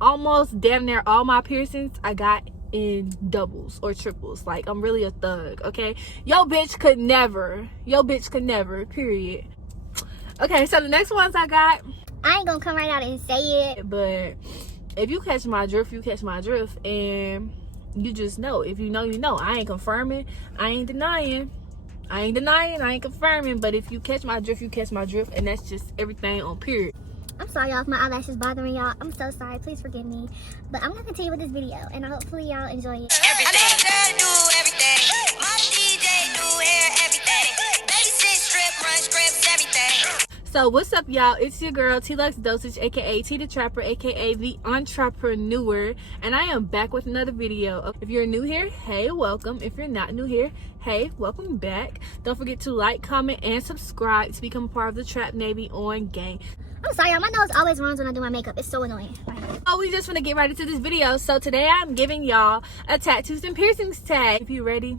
Almost damn near all my piercings I got in doubles or triples. Like, I'm really a thug, okay? Yo bitch could never, period. Okay, so the next ones I got, I ain't gonna come right out and say it, but if you catch my drift, you catch my drift, and you just know. If you know, you know. I ain't confirming, I ain't denying, I ain't confirming, but if you catch my drift, you catch my drift, and that's just everything on period. I'm sorry y'all if my eyelashes bothering y'all. I'm so sorry, please forgive me. But I'm gonna continue with this video and hopefully y'all enjoy it. Everything. Do everything. My DJ do hair, everything. Babysit, strip, run scripts, everything. So what's up, y'all? It's your girl T-Lux Dosage, aka T the Trapper, aka the Entrepreneur, and I am back with another video. If you're new here, hey, welcome. If you're not new here, hey, welcome back. Don't forget to like, comment, and subscribe to become a part of the Trap Navy on gang. I'm sorry y'all, my nose always runs when I do my makeup. It's so annoying. Oh, we just want to get right into this video. So today I'm giving y'all a tattoos and piercings tag. If you ready,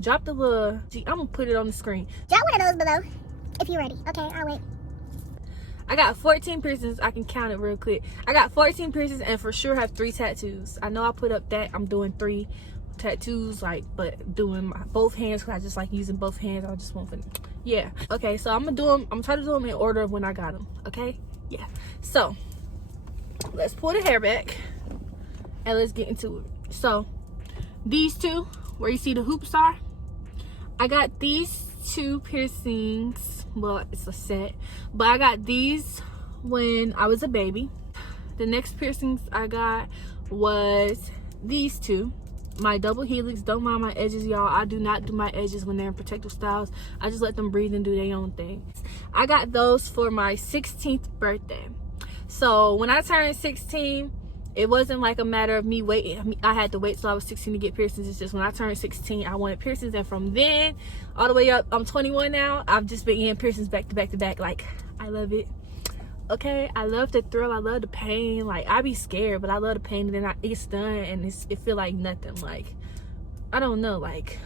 drop the little I'm gonna put it on the screen. Drop one of those below if you're ready. Okay, I'll wait. I got 14 piercings. I can count it real quick. I got 14 piercings and for sure have 3 tattoos. I know I put up that I'm doing 3 tattoos, like, but doing both hands because I just like using both hands. I just want to, yeah. Okay, so I'm gonna do them. I'm trying to do them in order of when I got them. Okay, yeah. So let's pull the hair back and let's get into it. So these two, where you see the hoops are, I got these 2 piercings. Well, it's a set, but I got these when I was a baby. The next piercings I got was these 2. My double helix. Don't mind my edges, y'all. I do not do my edges when they're in protective styles. I just let them breathe and do their own thing. I got those for my 16th birthday. So when I turned 16, it wasn't like a matter of me waiting. I had to wait till I was 16 to get piercings. It's just when I turned 16, I wanted piercings, and from then all the way up, I'm 21 now, I've just been getting piercings back to back to back. Like, I love it. Okay, I love the thrill, I love the pain. Like, I be scared, but I love the pain, and then it's done and it feel like nothing. Like, I don't know, like,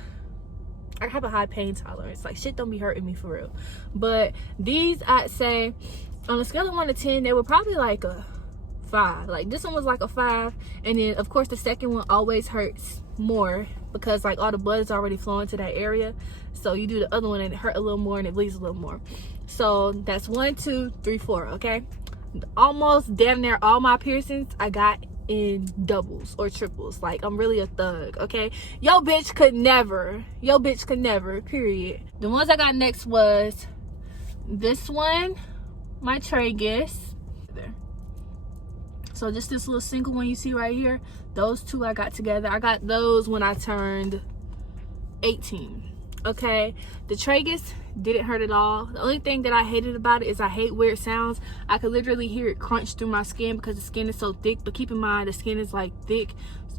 I have a high pain tolerance. Like, shit don't be hurting me for real. But these, I'd say on a scale of 1 to 10, they were probably like a 5. Like, this one was like a 5, and then of course the second one always hurts more because like all the blood is already flowing to that area. So you do the other one and it hurt a little more and it bleeds a little more. So that's 1, 2, 3, 4. Okay, almost damn near all my piercings I got in doubles or triples. Like, I'm really a thug, okay? Yo bitch could never, period. The ones I got next was this one, my Tragus. So just this little single one you see right here, those 2 I got together. I got those when I turned 18. Okay, the Tragus didn't hurt at all. The only thing that I hated about it is I hate weird sounds. I could literally hear it crunch through my skin because the skin is so thick. But keep in mind, the skin is like thick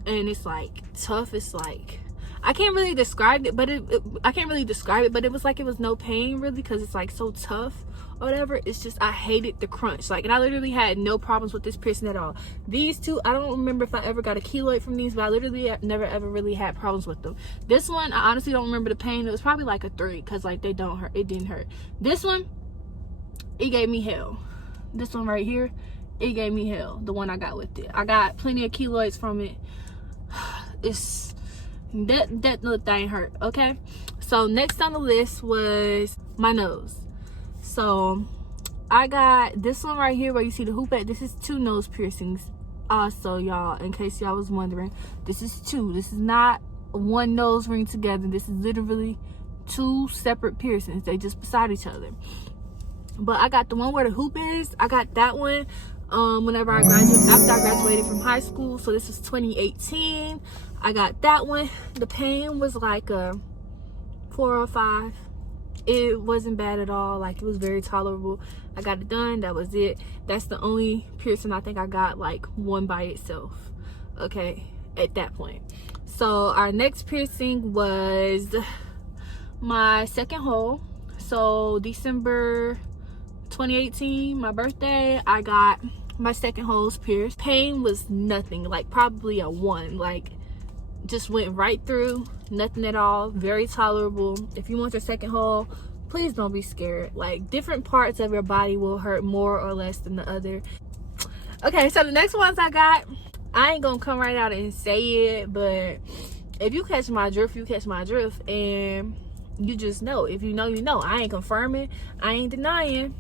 and it's like tough. It's like, I can't really describe it, but it was like it was no pain really because it's like so tough or whatever. It's just I hated the crunch. Like, and I literally had no problems with this piercing at all. These 2, I don't remember if I ever got a keloid from these, but I literally never ever really had problems with them. This one, I honestly don't remember the pain. It was probably like a 3 because like they don't hurt. It didn't hurt. This one, it gave me hell. This one right here, it gave me hell. The one I got with it, I got plenty of keloids from it. It's that little thing hurt. Okay, so next on the list was my nose. So I got this one right here where you see the hoop at. This is 2 nose piercings also, y'all, in case y'all was wondering. This is 2. This is not 1 nose ring together. This is literally 2 separate piercings. They just beside each other. But I got the one where the hoop is. I got that one whenever I graduated, after I graduated from high school. So this was 2018. I got that one. The pain was like a 4 or 5. It wasn't bad at all. Like, it was very tolerable. I got it done. That was it. That's the only piercing I think I got like one by itself, okay, at that point. So our next piercing was my second hole. So December 2018, my birthday, I got my second holes pierced. Pain was nothing, like probably a 1. Like, just went right through, nothing at all, very tolerable. If you want your second hole, please don't be scared. Like, different parts of your body will hurt more or less than the other. Okay, so the next ones I got, I ain't gonna come right out and say it, but if you catch my drift, you catch my drift, and you just know. If you know, you know. I ain't confirming, I ain't denying,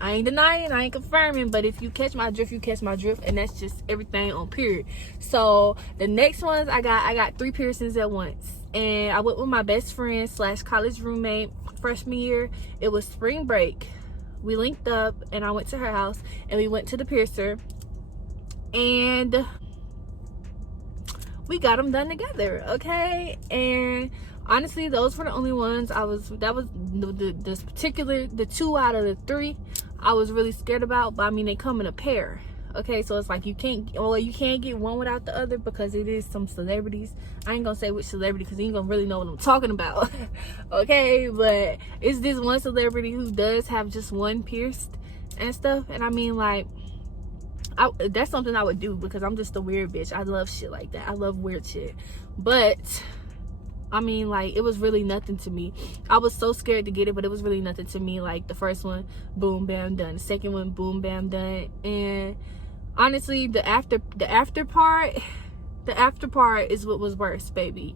I ain't confirming, but if you catch my drift, you catch my drift, and that's just everything on period. So the next ones I got 3 piercings at once, and I went with my best friend / college roommate freshman year. It was spring break. We linked up, and I went to her house, and we went to the piercer, and we got them done together. Okay, and honestly, those were the only ones that was the 2 out of the 3 I was really scared about. But I mean, they come in a pair. Okay, so it's like you can't get one without the other, because it is some celebrities. I ain't gonna say which celebrity, because you ain't gonna really know what I'm talking about. Okay, but it's this one celebrity who does have just one pierced and stuff, and I mean, like, that's something I would do, because I'm just a weird bitch. I love shit like that. I love weird shit. But I mean, like, it was really nothing to me. I was so scared to get it, but it was really nothing to me. Like, the first one, boom, bam, done. The second one, boom, bam, done. And honestly, the after part is what was worse, baby.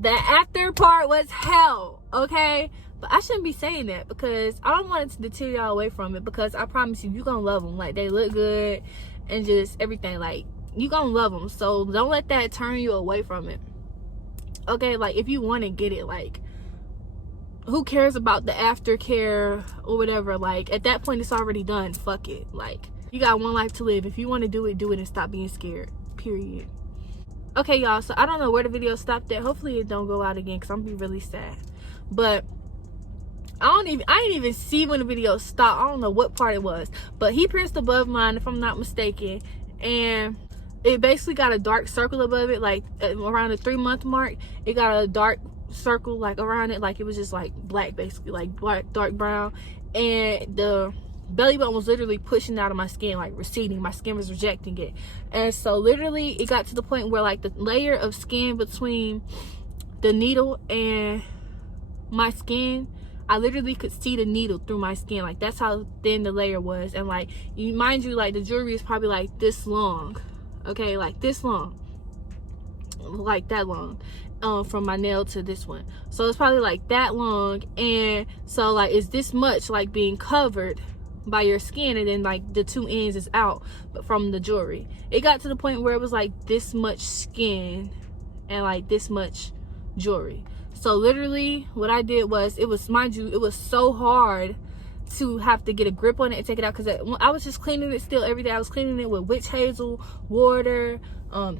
The after part was hell, okay? But I shouldn't be saying that, because I don't want it to deter y'all away from it, because I promise you gonna love them. Like, they look good and just everything. Like, you gonna love them, so don't let that turn you away from it. Okay, like, if you want to get it, like, who cares about the aftercare or whatever? Like, at that point, it's already done. Fuck it. Like, you got one life to live. If you want to do it and stop being scared, period. Okay, y'all, so I don't know where the video stopped at. Hopefully it don't go out again, because I'm gonna be really sad. But I didn't even see when the video stopped. I don't know what part it was, but he pierced above mine, if I'm not mistaken, and it basically got a dark circle above it, like around the 3-month mark. It got a dark circle like around it, like it was just like black, basically, like black, dark brown, and the belly button was literally pushing out of my skin, like receding. My skin was rejecting it, and so literally it got to the point where, like, the layer of skin between the needle and my skin, I literally could see the needle through my skin. Like, that's how thin the layer was. And, like, mind you, like, the jewelry is probably like this long, okay, like this long, like that long, from my nail to this one. So it's probably like that long, and so, like, it's this much, like, being covered by your skin, and then, like, the 2 ends is out from the jewelry. It got to the point where it was like this much skin and like this much jewelry. So literally what I did was, it was, mind you, it was so hard to have to get a grip on it and take it out, because I was just cleaning it still every day. I was cleaning it with witch hazel water,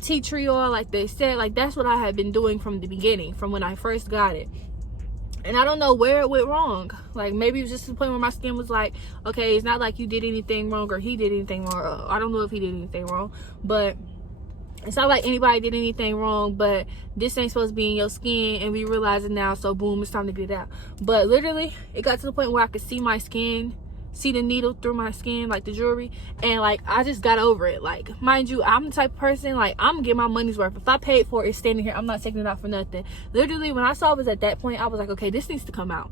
tea tree oil, like they said. Like, that's what I had been doing from the beginning, from when I first got it. And I don't know where it went wrong. Like, maybe it was just to the point where my skin was like, okay, it's not like you did anything wrong, or he did anything wrong, or I don't know if he did anything wrong, but it's not like anybody did anything wrong, but this ain't supposed to be in your skin, and we realize it now, so boom, it's time to get it out. But literally, it got to the point where I could see my skin, see the needle through my skin, like the jewelry, and, like, I just got over it. Like, mind you, I'm the type of person, like, I'm gonna get my money's worth. If I paid for it, it's standing here, I'm not taking it out for nothing. Literally, when I saw it was at that point, I was like, okay, this needs to come out,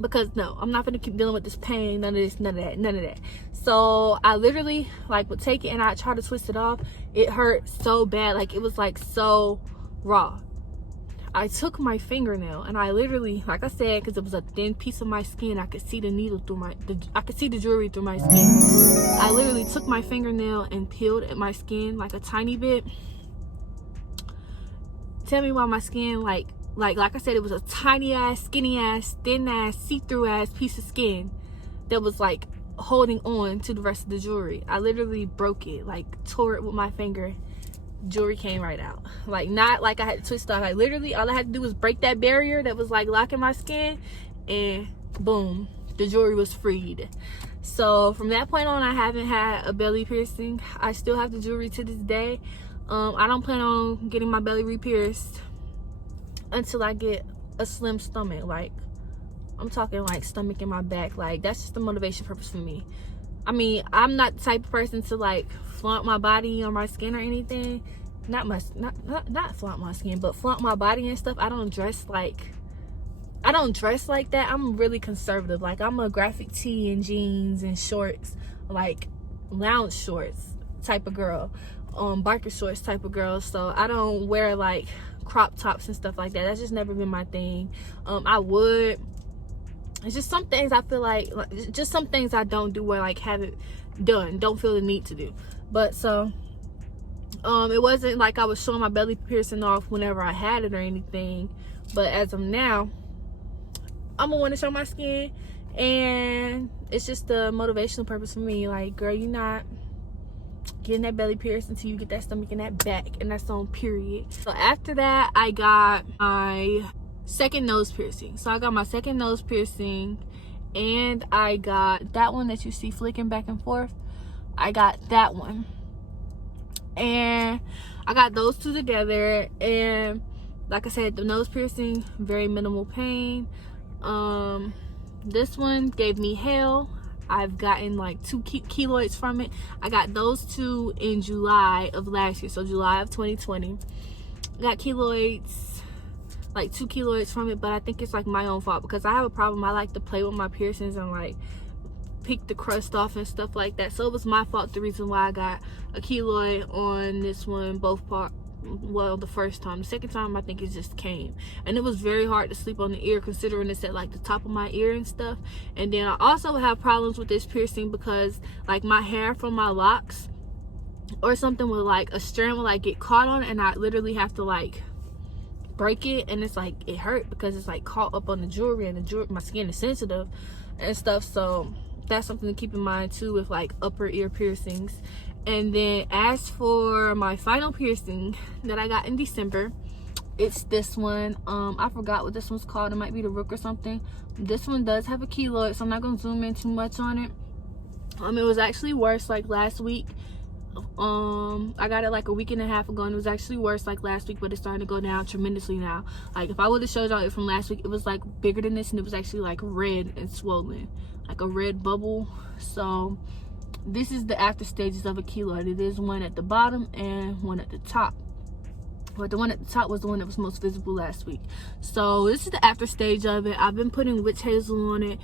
because no, I'm not gonna keep dealing with this pain, none of this, none of that. So I literally, like, would take it and I try to twist it off. It hurt so bad, like, it was like so raw. I took my fingernail and I literally, like I said, because it was a thin piece of my skin, I could see the needle through I could see the jewelry through my skin. I literally took my fingernail and peeled at my skin like a tiny bit. Tell me why my skin, like I said, it was a tiny ass, skinny ass, thin ass, see-through ass piece of skin that was, like, holding on to the rest of the jewelry. I literally broke it, like, tore it with my finger. Jewelry came right out. Like, not like I had to twist off. Like, literally all I had to do was break that barrier that was, like, locking my skin, and boom, the jewelry was freed. So from that point on, I haven't had a belly piercing. I still have the jewelry to this day. I don't plan on getting my belly re-pierced until I get a slim stomach. Like, I'm talking like stomach in my back. Like, that's just the motivation purpose for me. I mean, I'm not the type of person to, like, flaunt my body or my skin or anything. Not flaunt my skin, but flaunt my body and stuff. I don't dress like that. I'm really conservative. Like, I'm a graphic tee and jeans and shorts. Like, lounge shorts type of girl, biker shorts type of girl. So I don't wear like crop tops and stuff like that. That's just never been my thing. It's just some things I feel like just some things I don't do where like haven't done, don't feel the need to do. But so it wasn't like I was showing my belly piercing off whenever I had it or anything, but as of now I'm gonna want to show my skin, and it's just a motivational purpose for me. Like, girl, you're not getting that belly pierced until you get that stomach and that back, and that's on period. So after that, I got my second nose piercing. So I got my second nose piercing, and I got that one that you see flicking back and forth. I got that one, and I got those two together. And like I said, the nose piercing, very minimal pain. This one gave me hell. I've gotten like 2 keloids from it. I got those 2 in July of last year, so July of 2020. I got keloids, like 2 keloids from it, but I think it's like my own fault because I have a problem. I like to play with my piercings and like pick the crust off and stuff like that. So it was my fault, the reason why I got a keloid on this one, both part. Well, the first time. The second time I think it just came, and it was very hard to sleep on the ear considering it's at like the top of my ear and stuff. And then I also have problems with this piercing because like my hair from my locks or something with like a strand will like get caught on it, and I literally have to like break it, and it's like it hurt because it's like caught up on the jewelry, and the jewelry, my skin is sensitive and stuff. So that's something to keep in mind too with like upper ear piercings. And then as for my final piercing that I got in December, it's this one. I forgot what this one's called. It might be the Rook or something. This one does have a keloid, so I'm not gonna zoom in too much on it. It was actually worse like last week. I got it like a week and a half ago, and it was actually worse like last week, but it's starting to go down tremendously now. Like if I would have showed y'all it from last week, it was like bigger than this, and it was actually like red and swollen, like a red bubble. So this is the after stages of a keloid. It is one at the bottom and one at the top, but the one at the top was the one that was most visible last week. So this is the after stage of it. I've been putting witch hazel on it,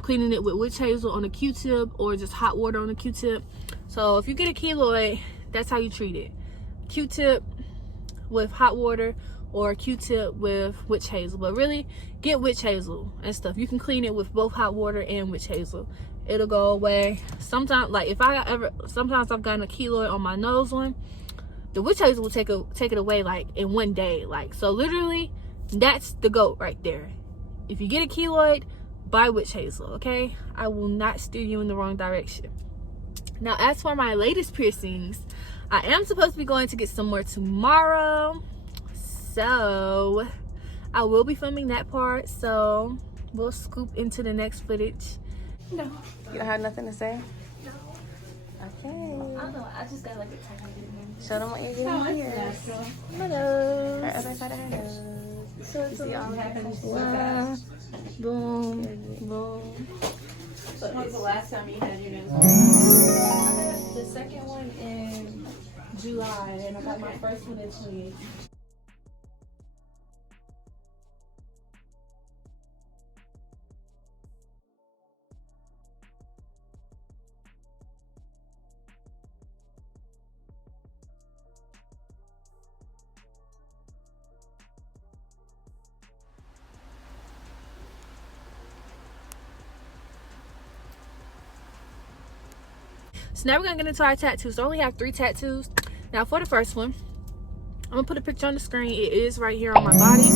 cleaning it with witch hazel on a Q-tip or just hot water on a Q-tip. So if you get a keloid, that's how you treat it: Q-tip with hot water or Q-tip with witch hazel. But really, get witch hazel and stuff. You can clean it with both hot water and witch hazel. It'll go away. Sometimes, like sometimes I've gotten a keloid on my nose one. The witch hazel will take it away like in one day. Like, so literally, that's the GOAT right there. If you get a keloid, buy witch hazel, okay? I will not steer you in the wrong direction. Now, as for my latest piercings, I am supposed to be going to get some more tomorrow. So I will be filming that part. So we'll scoop into the next footage. No. You don't have nothing to say? No. Okay. I don't know. I just got like a tiny bit of Show them what you're getting here. my nose. Her other side of her nose. So it's see all that. Boom. Boom. So when was the last time you had your nose? I got the second one in July, and I got my first one in 2018. So now we're gonna get into our tattoos. I only have 3 tattoos. Now for the first one, I'm gonna put a picture on the screen. It is right here on my body.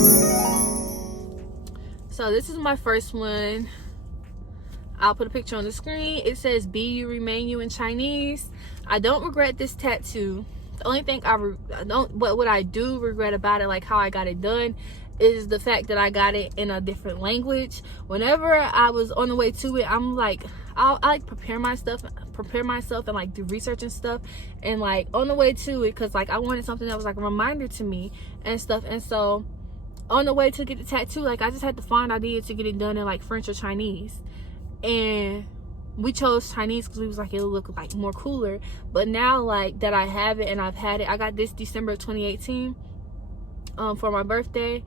So this is my first one. I'll put a picture on the screen. It says "Be you, remain you" in Chinese. I don't regret this tattoo. The only thing what I do regret about it, like how I got it done, is the fact that I got it in a different language. Whenever I was on the way to it, I'm like, I like prepare myself and like do research and stuff, and like on the way to it, because like I wanted something that was like a reminder to me and stuff. And so on the way to get the tattoo, like I just had to find idea to get it done in like French or Chinese, and we chose Chinese because we was like, it'll look like more cooler. But now like that I have it and I've had it, I got this December of 2018 for my birthday.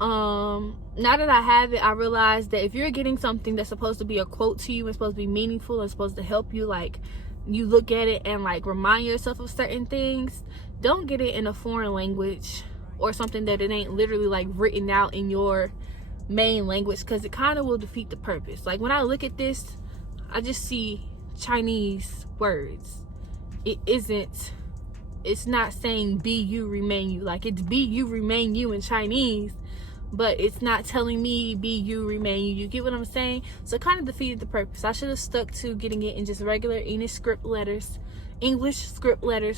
Now that I have it, I realized that if you're getting something that's supposed to be a quote to you, it's supposed to be meaningful, it's supposed to help you like you look at it and like remind yourself of certain things, don't get it in a foreign language or something that it ain't literally like written out in your main language, because it kind of will defeat the purpose. Like when I look at this, I just see Chinese words. It's not saying be you remain you. Like it's be you remain you in Chinese, but it's not telling me be you remain you. You get what I'm saying? So it kind of defeated the purpose. I should have stuck to getting it in just regular English script letters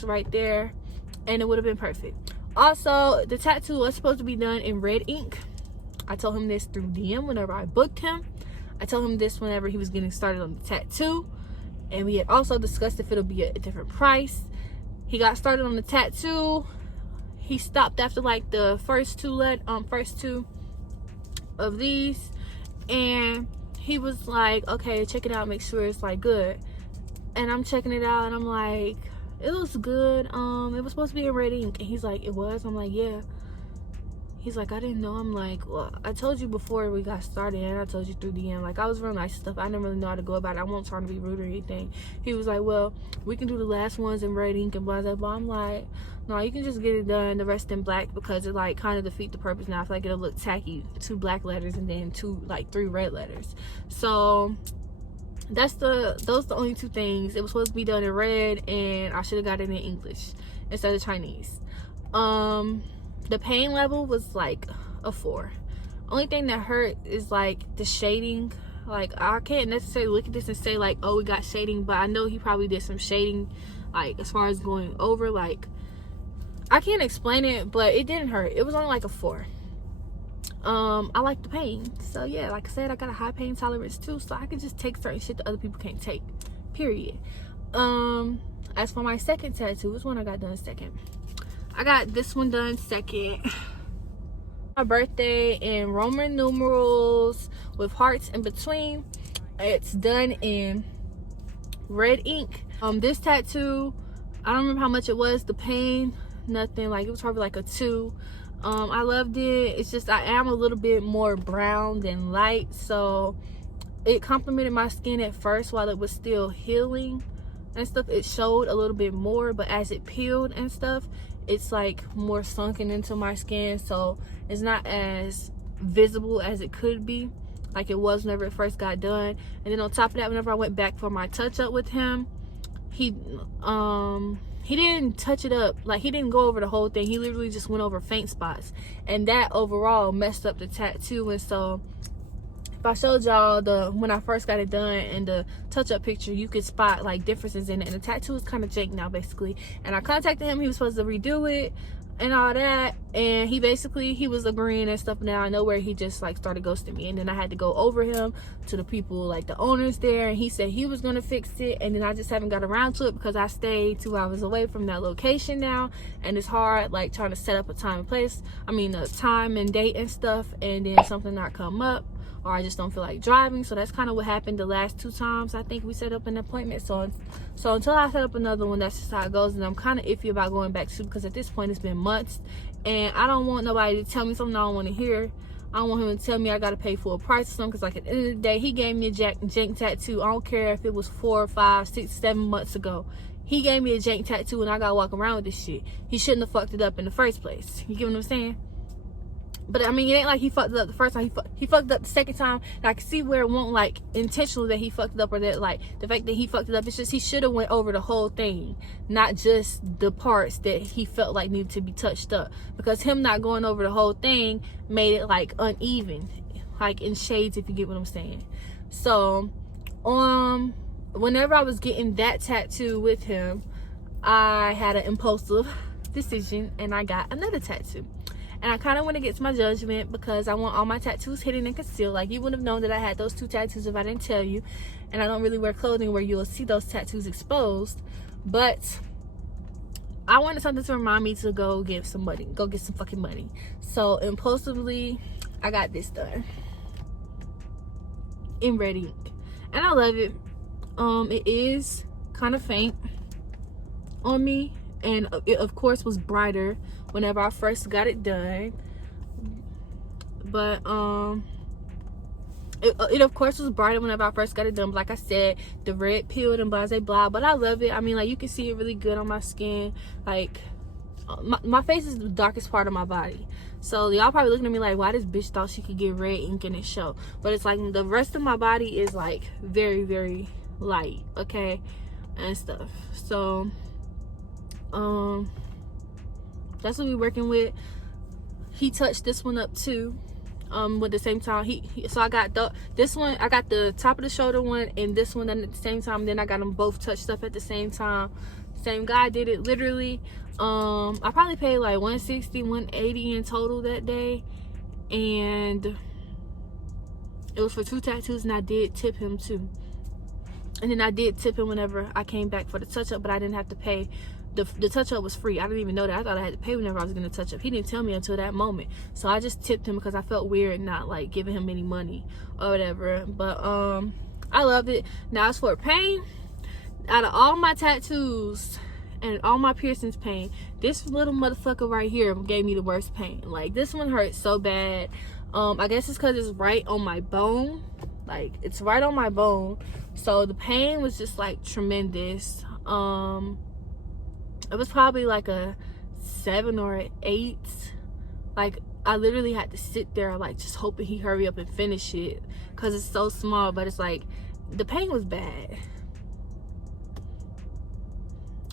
right there, and it would have been perfect. Also, the tattoo was supposed to be done in red ink. I told him this through DM whenever I booked him. I told him this whenever he was getting started on the tattoo, and we had also discussed if it'll be a different price. He got started on the tattoo. He stopped after like the first two of these, and he was like, okay, check it out, make sure it's like good. And I'm checking it out and I'm like, it looks good. It was supposed to be in red ink. And he's like, it was? I'm like, yeah. He's like, I didn't know. I'm like, well, I told you before we got started, and I told you through DM. Like, I was real nice and stuff. I didn't really know how to go about it. I wasn't trying to be rude or anything. He was like, well, we can do the last ones in red ink and blah, blah, blah. I'm like, no, you can just get it done, the rest in black, because it, like, kind of defeat the purpose now. I feel like it'll look tacky. 2 black letters and then 3 red letters. So, those the only 2 things. It was supposed to be done in red, and I should have got it in English instead of Chinese. The pain level was like a 4. Only thing that hurt is like the shading. Like I can't necessarily look at this and say like, oh, we got shading, but I know he probably did some shading, like as far as going over. Like I can't explain it, but it didn't hurt. It was only like a 4. I like the pain, so yeah, like I said, I got a high pain tolerance too, so I can just take certain shit that other people can't take, period. As for my second tattoo, which one I got done second? I got this one done second. My birthday in Roman numerals with hearts in between. It's done in red ink. This tattoo, I don't remember how much it was. The pain, nothing. Like it was probably like a 2. I loved it. It's just I am a little bit more brown than light, so it complemented my skin at first while it was still healing and stuff. It showed a little bit more, but as it peeled and stuff, it's like more sunken into my skin, so it's not as visible as it could be, like it was whenever it first got done. And then on top of that, whenever I went back for my touch-up with him, he didn't touch it up. Like he didn't go over the whole thing. He literally just went over faint spots, and that overall messed up the tattoo. And so if I showed y'all when I first got it done and the touch-up picture, you could spot like differences in it, and the tattoo is kind of jank now basically. And I contacted him. He was supposed to redo it and all that, and he was agreeing and stuff. Now I know where he just like started ghosting me, and then I had to go over him to the people, like the owners there, and he said he was gonna fix it, and then I just haven't got around to it because I stayed 2 hours away from that location now, and it's hard like trying to set up a time and place, a time and date and stuff, and then something not come up, or I just don't feel like driving. So that's kind of what happened the last 2 times I think we set up an appointment. So until I set up another one, that's just how it goes. And I'm kind of iffy about going back to, because at this point it's been months, and I don't want nobody to tell me something I don't want to hear. I don't want him to tell me I gotta pay full price or something, because like at the end of the day, he gave me a jank tattoo. I don't care if it was 4, 5, 6, 7 months ago. He gave me a jank tattoo, and I gotta walk around with this shit. He shouldn't have fucked it up in the first place. You get what I'm saying? But I mean, it ain't like he fucked it up the first time. He fucked it up the second time, and I can see where it won't like intentionally that he fucked it up, or that like the fact that he fucked it up. It's just he should have went over the whole thing, not just the parts that he felt like needed to be touched up, because him not going over the whole thing made it like uneven, like in shades, if you get what I'm saying. So whenever I was getting that tattoo with him, I had an impulsive decision, and I got another tattoo. And I kind of went against my judgment, because I want all my tattoos hidden and concealed. Like, you wouldn't have known that I had those 2 tattoos if I didn't tell you. And I don't really wear clothing where you'll see those tattoos exposed. But I wanted something to remind me to go get some money. Go get some fucking money. So, impulsively, I got this done in red ink. And I love it. It is kind of faint on me. And it, of course, was brighter whenever I first got it done. But it of course was brighter whenever I first got it done, but like I said, the red peeled and blah blah blah, but I love it. I mean, like, you can see it really good on my skin. Like, my face is the darkest part of my body, so y'all probably looking at me like, why this bitch thought she could get red ink in this show? But it's like the rest of my body is like very, very light, okay, and stuff. So that's what we're working with. He touched this one up too. With the same time, so I got this one, I got the top of the shoulder one and this one at the same time. Then I got them both touched up at the same time. Same guy did it literally. I probably paid like $160, $180 in total that day, and it was for 2 tattoos, and I did tip him too. And then I did tip him whenever I came back for the touch up, but I didn't have to pay. The touch up was free. I didn't even know that. I thought I had to pay whenever I was gonna touch up. He didn't tell me until that moment, so I just tipped him because I felt weird not like giving him any money or whatever. But I loved it. Now, as for pain, out of all my tattoos and all my piercings pain, this little motherfucker right here gave me the worst pain. Like, this one hurt so bad. I guess it's because it's right on my bone. Like, it's right on my bone, so the pain was just like tremendous. It was probably like a 7 or an 8. Like, I literally had to sit there like just hoping he hurry up and finish it because it's so small. But it's like the pain was bad.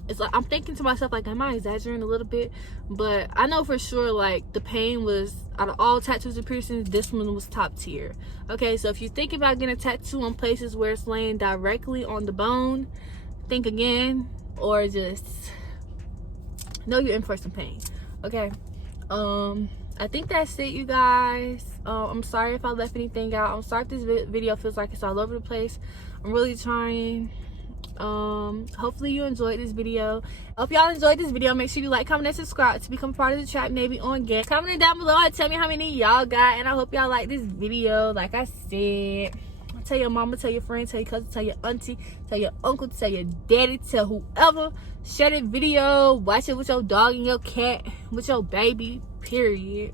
It's like I'm thinking to myself, like, am I exaggerating a little bit? But I know for sure, like, the pain was, out of all tattoos and piercings, this one was top tier. Okay, so if you think about getting a tattoo on places where it's laying directly on the bone, think again, or just know you're in for some pain. Okay, I think that's it, you guys. I'm sorry if I left anything out. I'm sorry if this video feels like it's all over the place. I'm really trying. Hopefully you enjoyed this video. Hope y'all enjoyed this video. Make sure you like, comment, and subscribe to become part of the Trap Navy on Gang. Comment down below and tell me how many y'all got, and I hope y'all like this video. Like I said, tell your mama, tell your friend, tell your cousin, tell your auntie, tell your uncle, tell your daddy, tell whoever. Share the video, watch it with your dog and your cat, with your baby, period.